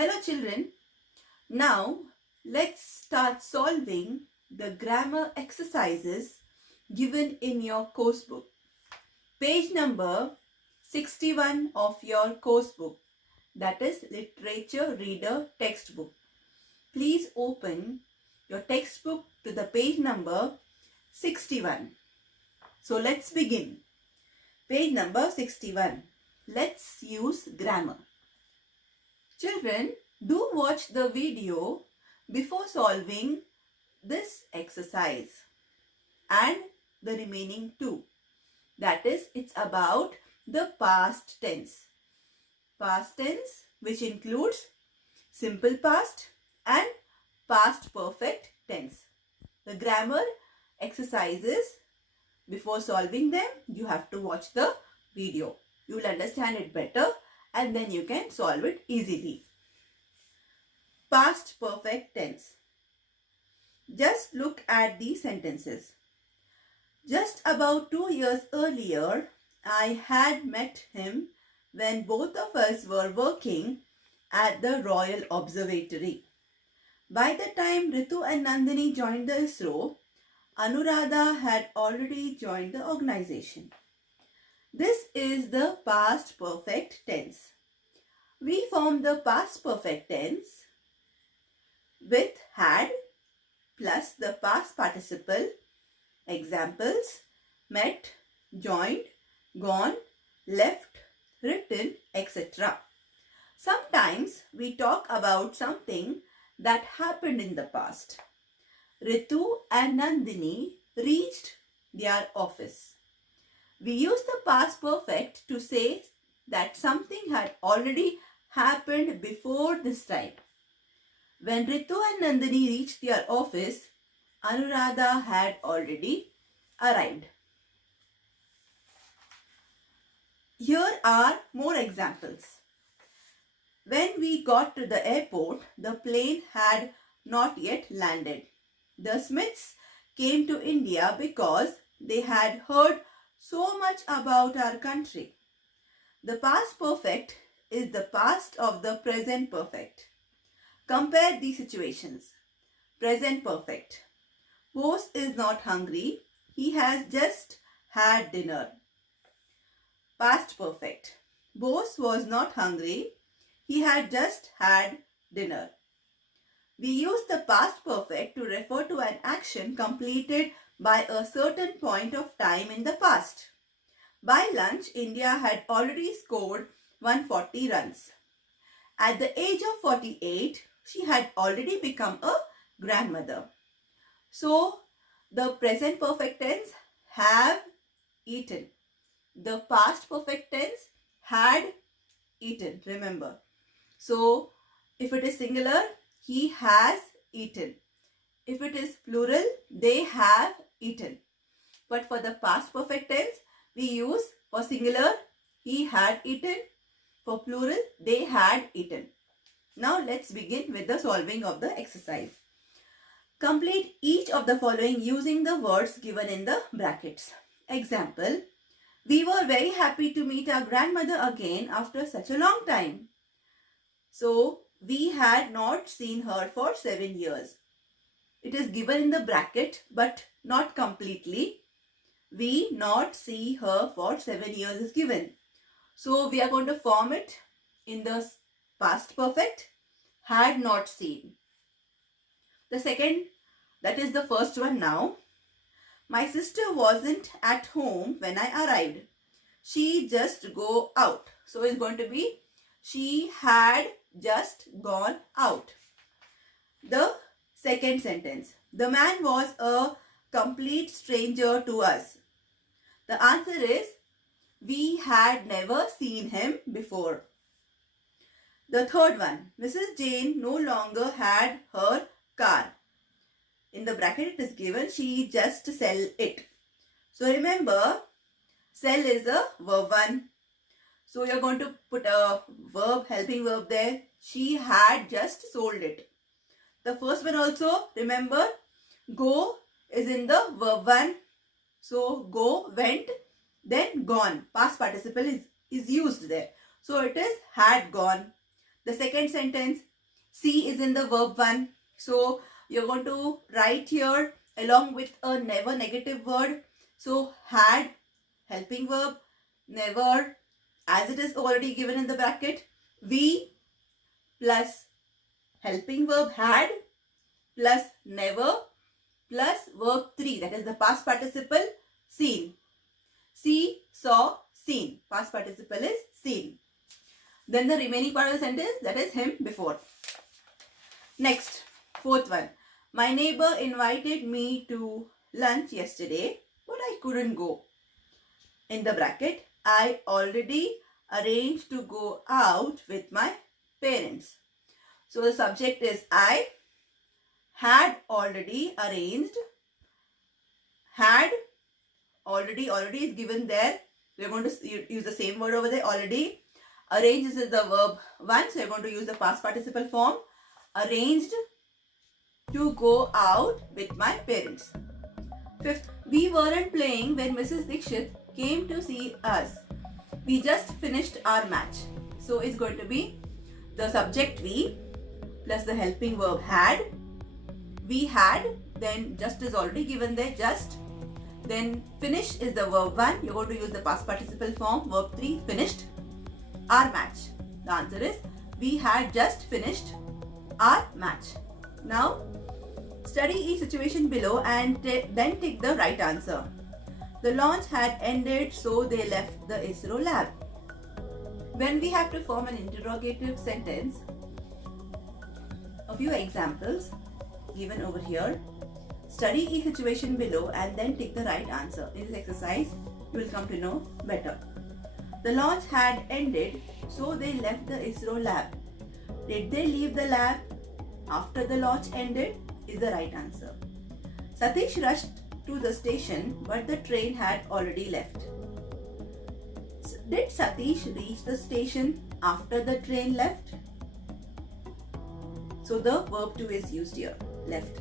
Hello children, now let's start solving the grammar exercises given in your course book. Page number 61 of your course book, that is Literature Reader Textbook. Please open your textbook to the page number 61. So let's begin. Page number 61. Let's use grammar. Children, do watch the video before solving this exercise and the remaining two. That is, it's about the past tense. Past tense, which includes simple past and past perfect tense. The grammar exercises, before solving them, you have to watch the video. You will understand it better and then you can solve it easily. Past perfect tense. Just look at these sentences. Just about 2 years earlier, I had met him when both of us were working at the Royal Observatory. By the time Ritu and Nandini joined the ISRO, Anuradha had already joined the organization. This is the past perfect tense. We form the past perfect tense with had plus the past participle. Examples: met, joined, gone, left, written, etc. Sometimes we talk about something that happened in the past. Ritu and Nandini reached their office. We use the past perfect to say that something had already happened before this time. When Ritu and Nandini reached their office, Anuradha had already arrived. Here are more examples. When we got to the airport, the plane had not yet landed. The Smiths came to India because they had heard so much about our country. The past perfect is the past of the present perfect. Compare these situations. Present perfect. Bose is not hungry. He has just had dinner. Past perfect. Bose was not hungry. He had just had dinner. We use the past perfect to refer to an action completed by a certain point of time in the past. By lunch, India had already scored 140 runs. At the age of 48, she had already become a grandmother. So, the present perfect tense have eaten. The past perfect tense had eaten, remember. So, if it is singular, he has eaten. If it is plural, they have eaten. But for the past perfect tense, we use for singular, he had eaten. For plural, they had eaten. Now let's begin with the solving of the exercise. Complete each of the following using the words given in the brackets. Example: we were very happy to meet our grandmother again after such a long time. So, we had not seen her for 7 years. It is given in the bracket but not completely. We not see her for 7 years is given. So, we are going to form it in the past perfect. Had not seen. The second, that is the first one now. My sister wasn't at home when I arrived. She just go out. So, it's going to be she had just gone out. The second sentence. The man was a complete stranger to us. The answer is we had never seen him before. The third one. Mrs. Jane no longer had her car. In the bracket it is given she just sell it. So remember, sell is a verb 1. So you are going to put a verb, helping verb there. She had just sold it. The first one also, remember, go is in the verb 1. So go, went, then gone. Past participle is used there. So it is had gone. The second sentence, See is in the verb 1. So you're going to write here along with a never negative word. So had, helping verb, never, as it is already given in the bracket, we plus helping verb had plus never plus verb 3, that is the past participle, seen. See, saw, seen. Past participle is seen. Then the remaining part of the sentence, that is him before. Next, fourth one. My neighbor invited me to lunch yesterday, but I couldn't go. In the bracket, I already arranged to go out with my parents. So the subject is I, had already arranged, had already is given there. We are going to use the same word over there, already. Arranged is the verb 1, so you are going to use the past participle form. Arranged to go out with my parents. Fifth, we weren't playing when Mrs. Dixit came to see us. We just finished our match. So it's going to be the subject we plus the helping verb had. We had, then just is already given there, just. Then finish is the verb 1. You're going to use the past participle form, verb 3, finished our match. The answer is we had just finished our match. Now study each situation below and then take the right answer. The launch had ended, so they left the ISRO lab. When we have to form an interrogative sentence, a few examples given over here. Study each situation below and then take the right answer. In this exercise, you will come to know better. The launch had ended, so they left the ISRO lab. Did they leave the lab after the launch ended? Is the right answer. Satish rushed to the station, but the train had already left. Did Satish reach the station after the train left? So the verb 2 is used here, left.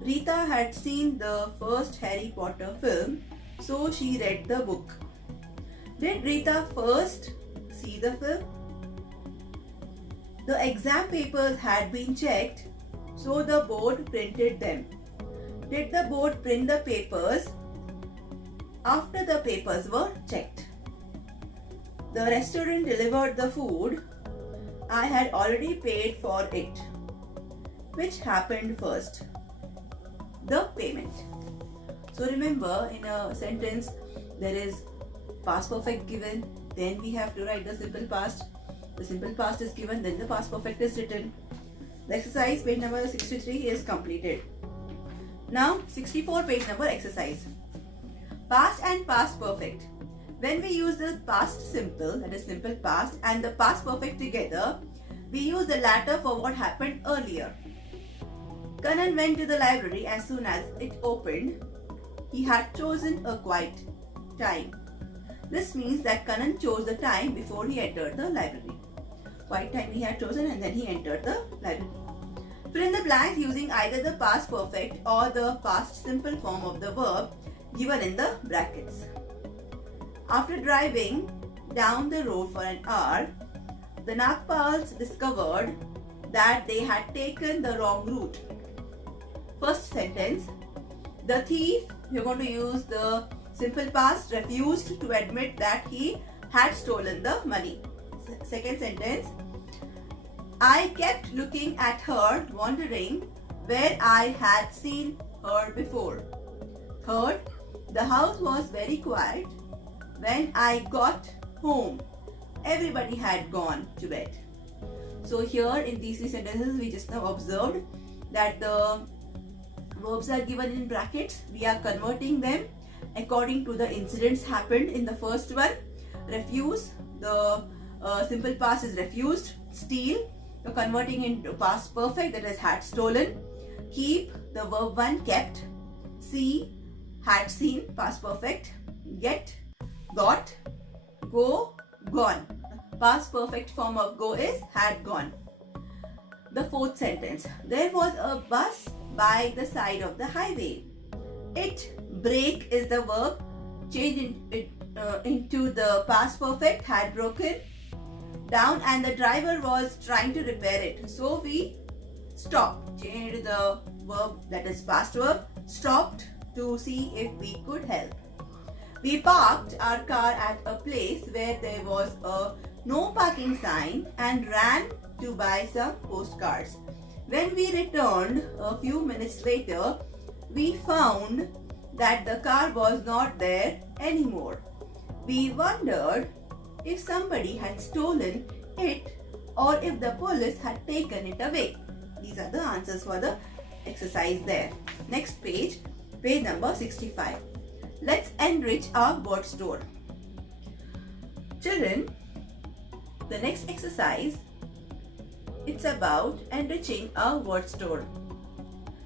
Rita had seen the first Harry Potter film, so she read the book. Did Rita first see the film? The exam papers had been checked, so the board printed them. Did the board print the papers after the papers were checked? The restaurant delivered the food. I had already paid for it. Which happened first? The payment. So remember, in a sentence there is past perfect given, then we have to write the simple past. The simple past is given, then the past perfect is written. The exercise page number 63 is completed. Now 64 page number exercise. Past and past perfect. When we use the past simple, that is simple past, and the past perfect together, we use the latter for what happened earlier. Kanan went to the library as soon as it opened. He had chosen a quiet time. This means that Kanan chose the time before he entered the library. Quiet time he had chosen and then he entered the library. Fill in the blanks using either the past perfect or the past simple form of the verb given in the brackets. After driving down the road for an hour, the Nagpals discovered that they had taken the wrong route. First sentence, the thief, you're going to use the simple past, refused to admit that he had stolen the money. Second sentence, I kept looking at her, wondering where I had seen her before. Third, the house was very quiet when I got home. Everybody had gone to bed. So here in these three sentences, we just now observed that the verbs are given in brackets. We are converting them according to the incidents happened in the first one. Refuse, the simple past is refused. Steal, you're converting into past perfect, that is had stolen. Keep, the verb 1 kept. See, had seen, past perfect. Get, got. Go, gone. Past perfect form of go is had gone. The fourth sentence, there was a bus by the side of the highway. It, break is the verb, change into the past perfect, had broken. down and the driver was trying to repair it. So we stopped, changed the verb, that is past verb, stopped to see if we could help. We parked our car at a place where there was a no parking sign and ran to buy some postcards. When we returned a few minutes later, we found that the car was not there anymore. We wondered if somebody had stolen it or if the police had taken it away. These are the answers for the exercise there. Next page, page number 65. Let's enrich our word store. Children, the next exercise, it's about enriching our word store.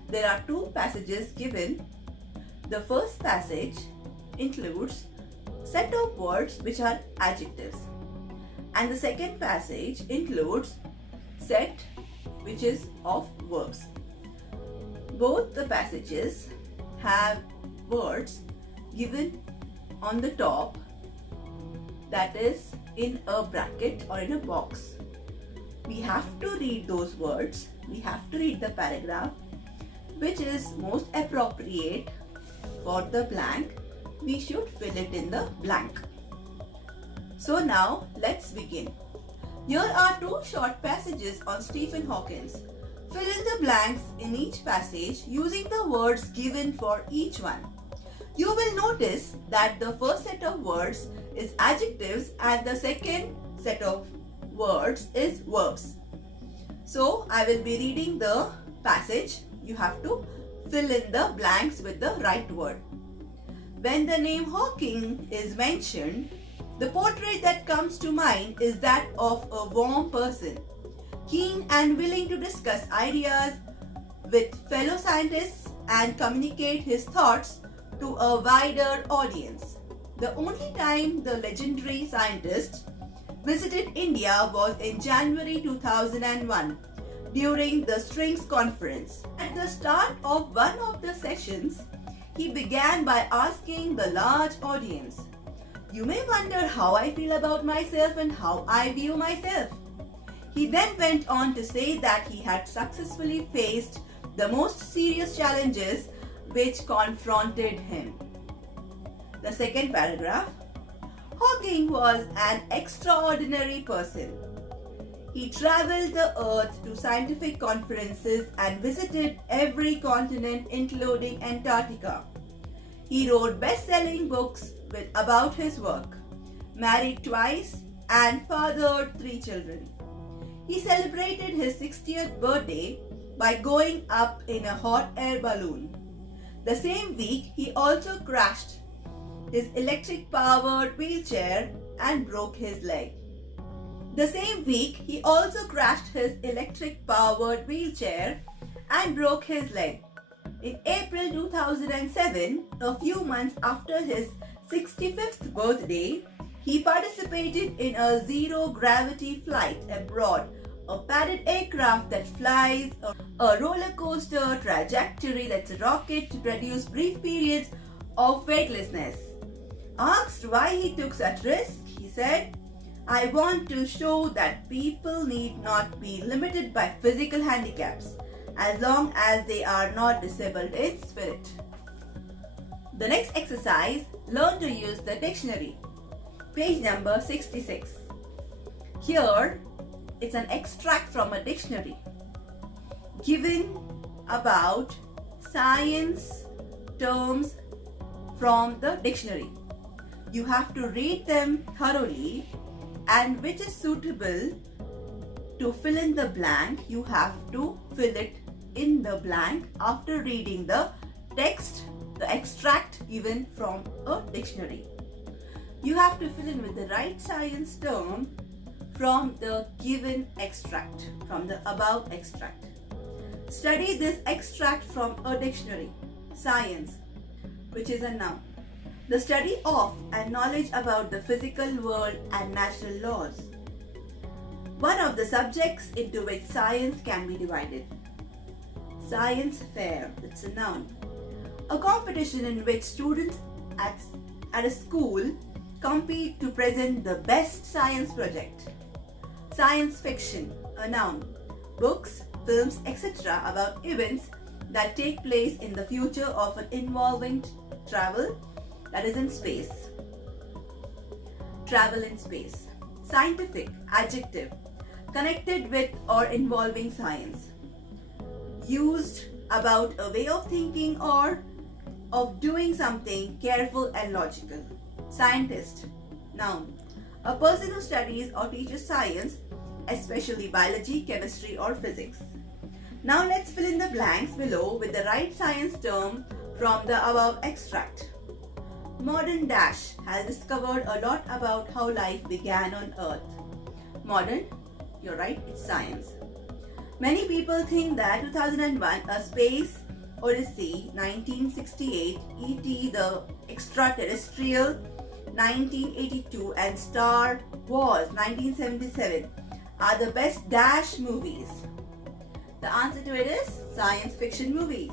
There are two passages given. The first passage includes set of words which are adjectives, and the second passage includes set which is of verbs. Both the passages have words given on the top, that is in a bracket or in a box. We have to read those words, we have to read the paragraph which is most appropriate for the blank. We should fill it in the blank. So now let's begin. Here are two short passages on Stephen Hawking. Fill in the blanks in each passage using the words given for each one. You will notice that the first set of words is adjectives and the second set of words is verbs. So I will be reading the passage. You have to fill in the blanks with the right word. When the name Hawking is mentioned, the portrait that comes to mind is that of a warm person, keen and willing to discuss ideas with fellow scientists and communicate his thoughts to a wider audience. The only time the legendary scientist visited India was in January 2001 during the Strings Conference. At the start of one of the sessions, he began by asking the large audience, "You may wonder how I feel about myself and how I view myself." He then went on to say that he had successfully faced the most serious challenges which confronted him. The second paragraph, Hawking was an extraordinary person. He traveled the earth to scientific conferences and visited every continent including Antarctica. He wrote best-selling books about his work, married twice and fathered 3 children. He celebrated his 60th birthday by going up in a hot air balloon. The same week, he also crashed his electric-powered wheelchair and broke his leg. The same week, he also crashed his electric-powered wheelchair and broke his leg. In April 2007, a few months after his 65th birthday, he participated in a zero-gravity flight abroad, a padded aircraft that flies, a roller coaster trajectory that's a rocket to produce brief periods of weightlessness. Asked why he took such risk, he said, "I want to show that people need not be limited by physical handicaps as long as they are not disabled in spirit." The next exercise, learn to use the dictionary. Page number 66. Here, it's an extract from a dictionary given about science terms from the dictionary. You have to read them thoroughly, and which is suitable to fill in the blank, you have to fill it in the blank after reading the text, the extract given from a dictionary. You have to fill in with the right science term from the given extract, from the above extract. Study this extract from a dictionary. Science, which is a noun. The study of and knowledge about the physical world and natural laws. One of the subjects into which science can be divided. Science fair, it's a noun. A competition in which students at a school compete to present the best science project. Science fiction, a noun. Books, films, etc. about events that take place in the future, often involving travel, that is in space. Travel in space. Scientific, adjective, connected with or involving science. Used about a way of thinking or of doing something careful and logical. Scientist, noun. A person who studies or teaches science, especially biology, chemistry or physics. Now let's fill in the blanks below with the right science term from the above extract. Modern Dash has discovered a lot about how life began on Earth. Modern, you're right, it's science. Many people think that 2001 A Space Odyssey, 1968, E.T. the Extraterrestrial, 1982 and Star Wars, 1977 are the best Dash movies. The answer to it is science fiction movies.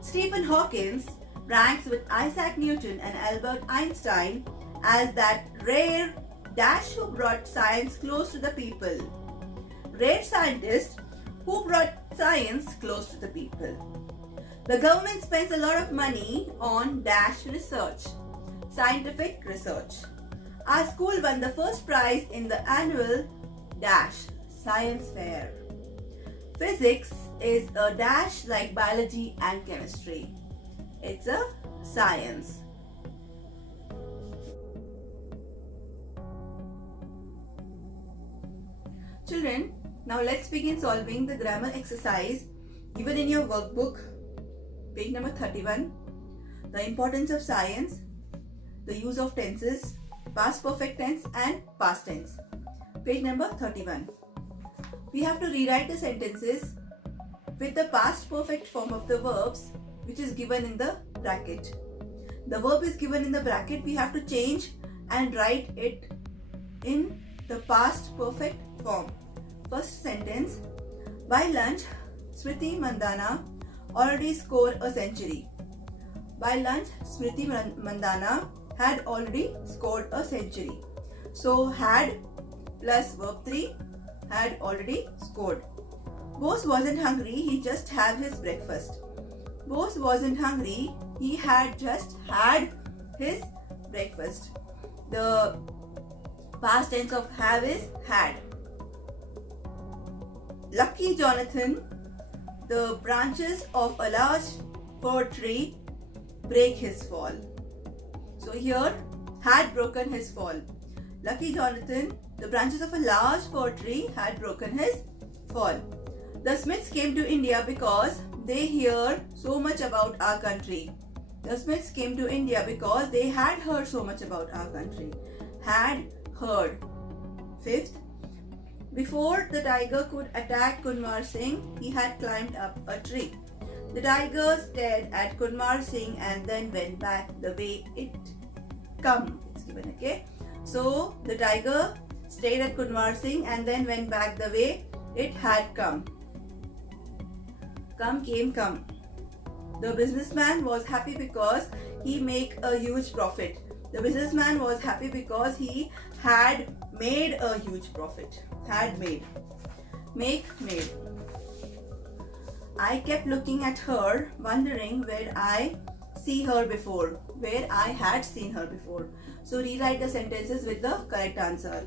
Stephen Hawking ranks with Isaac Newton and Albert Einstein as that rare Dash who brought science close to the people. Rare scientist who brought science close to the people. The government spends a lot of money on Dash research, scientific research. Our school won the first prize in the annual Dash Science Fair. Physics is a dash like biology and chemistry. It's a science. Children, now let's begin solving the grammar exercise given in your workbook, page number 31. The importance of science, the use of tenses, past perfect tense and past tense. Page number 31. We have to rewrite the sentences with the past perfect form of the verbs which is given in the bracket. The verb is given in the bracket, we have to change and write it in the past perfect form. First sentence, by lunch, Smriti Mandhana already scored a century. By lunch, Smriti Mandhana had already scored a century. So had plus verb 3, had already scored. Bose wasn't hungry, he just had his breakfast. Bose wasn't hungry, he had just had his breakfast. The past tense of have is had. Lucky Jonathan, the branches of a large fir tree break his fall. So here, had broken his fall. Lucky Jonathan, the branches of a large fir tree had broken his fall. The Smiths came to India because they hear so much about our country. The Smiths came to India because they had heard so much about our country. Had heard. Fifth, before the tiger could attack Kunwar Singh, he had climbed up a tree. The tiger stared at Kunwar Singh and then went back the way it come. It's given, okay? So the tiger stared at Kunwar Singh and then went back the way it had come. Come came come. The businessman was happy because he made a huge profit. The businessman was happy because he had made a huge profit. Had made. Make, made. I kept looking at her, wondering where I see her before. Where I had seen her before. So rewrite the sentences with the correct answer.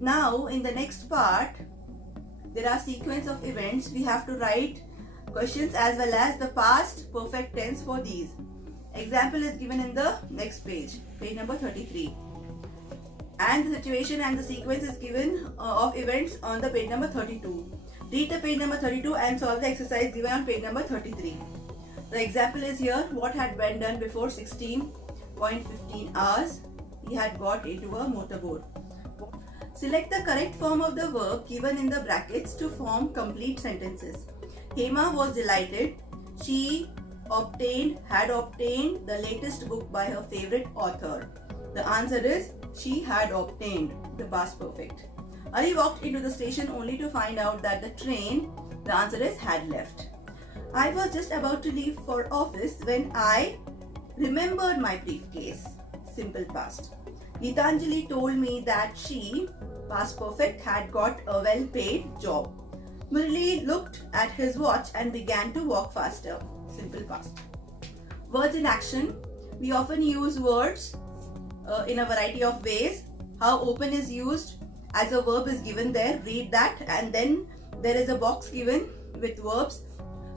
Now in the next part, there are sequence of events. We have to write questions as well as the past perfect tense for these. Example is given in the next page, page number 33. And the situation and the sequence is given of events on the page number 32. Read the page number 32 and solve the exercise given on page number 33. The example is here, what had Ben done before 16.15 hours? He had got into a motorboat. Select the correct form of the verb given in the brackets to form complete sentences. Hema was delighted. She had obtained the latest book by her favorite author. The answer is she had obtained, the past perfect. Ali walked into the station only to find out that the train, the answer is had left. I was just about to leave for office when I remembered my briefcase. Simple past. Gitanjali told me that she past perfect, had got a well-paid job. Murali looked at his watch and began to walk faster. Simple past. Words in action. We often use words in a variety of ways. How open is used as a verb is given there. Read that, and then there is a box given with verbs.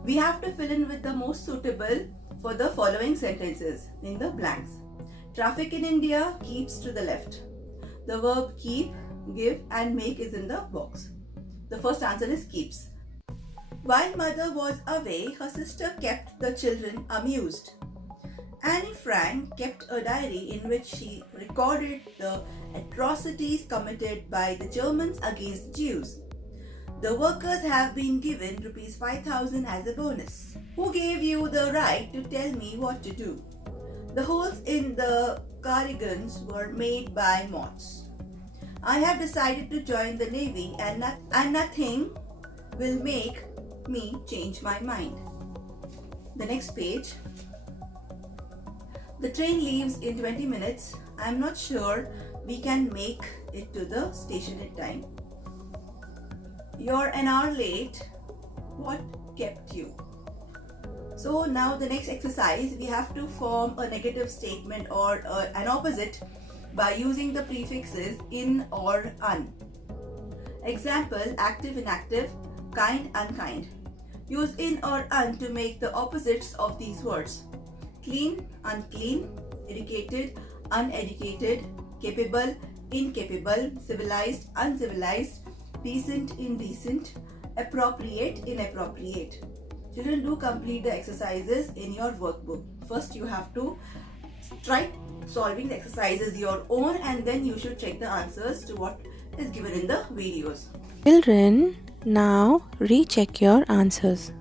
We have to fill in with the most suitable for the following sentences in the blanks. Traffic in India keeps to the left. The verb keep, give and make is in the box. The first answer is keeps. While mother was away, her sister kept the children amused. Anne Frank kept a diary in which she recorded the atrocities committed by the Germans against Jews. The workers have been given rupees 5,000 as a bonus. Who gave you the right to tell me what to do? The holes in the cardigans were made by moths. I have decided to join the Navy and nothing will make me change my mind. The next page. The train leaves in 20 minutes. I am not sure we can make it to the station in time. You're an hour late. What kept you? So now the next exercise, we have to form a negative statement or an opposite by using the prefixes in or un. Example, active, inactive, kind, unkind. Use in or un to make the opposites of these words. Clean, unclean, educated, uneducated, capable, incapable, civilized, uncivilized, decent, indecent, appropriate, inappropriate. Children, do complete the exercises in your workbook. First you have to try solving the exercises your own, and then you should check the answers to what is given in the videos. Children, now recheck your answers.